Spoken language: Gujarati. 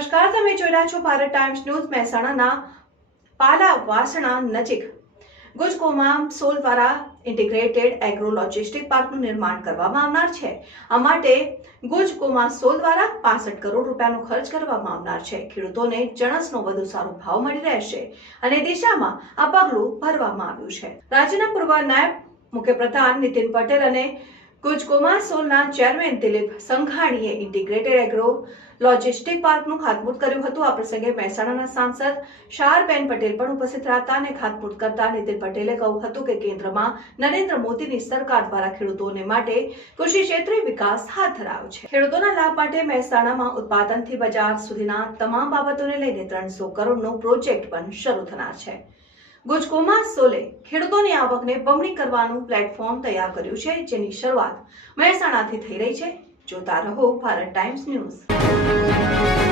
નમસ્કાર, તમે જોઈ રહ્યા છો ભારત ટાઈમ્સ ન્યૂઝ. મહેસાણાના પાલા વાસણા નજીક ગુજકોમાં સોલ દ્વારા ઇન્ટિગ્રેટેડ એગ્રો લોજિસ્ટિક પાર્કનું નિર્માણ કરવામાં આવનાર છે. આ માટે ગુજકોમાં સોલ દ્વારા 65 કરોડ રૂપિયાનો ખર્ચ કરવામાં આવનાર છે. ખેડૂતોને જણસનો વધુ સારો ભાવ મળી રહેશે અને દિશામાં આ પગલું ભરવામાં આવ્યું છે. રાજ્યના પૂર્વ નાયબ મુખ્યપ્રધાન નીતિન પટેલ અને ગુજકોમાં સોલના ચેરમેન દિલીપ સંઘાણીએ ઇન્ટિગ્રેટેડ એગ્રો લોજિસ્ટિક પાર્કનું ખાતમુહૂર્ત કર્યું હતું. આ પ્રસંગે મહેસાણાના સાંસદ શારબેન પટેલ પણ ઉપસ્થિત રહ્યા હતા અને ખાતમુહૂર્ત કરતા નીતિન પટેલે કહ્યું હતું કે કેન્દ્રમાં નરેન્દ્ર મોદીની સરકાર દ્વારા ખેડૂતોને માટે કૃષિ ક્ષેત્રે વિકાસ હાથ ધરાયો છે. ખેડૂતોના લાભ માટે મહેસાણામાં ઉત્પાદનથી બજાર સુધીના તમામ બાબતોને લઈને 300 કરોડનો પ્રોજેક્ટ પણ શરૂ થનાર છે. ગુજકોમાં સોલે ખેડૂતોની આવકને બમણી કરવાનું પ્લેટફોર્મ તૈયાર કર્યું છે, જેની શરૂઆત મહેસાણાથી થઈ રહી છે. જોતા રહો ભારત ટાઈમ્સ ન્યૂઝ.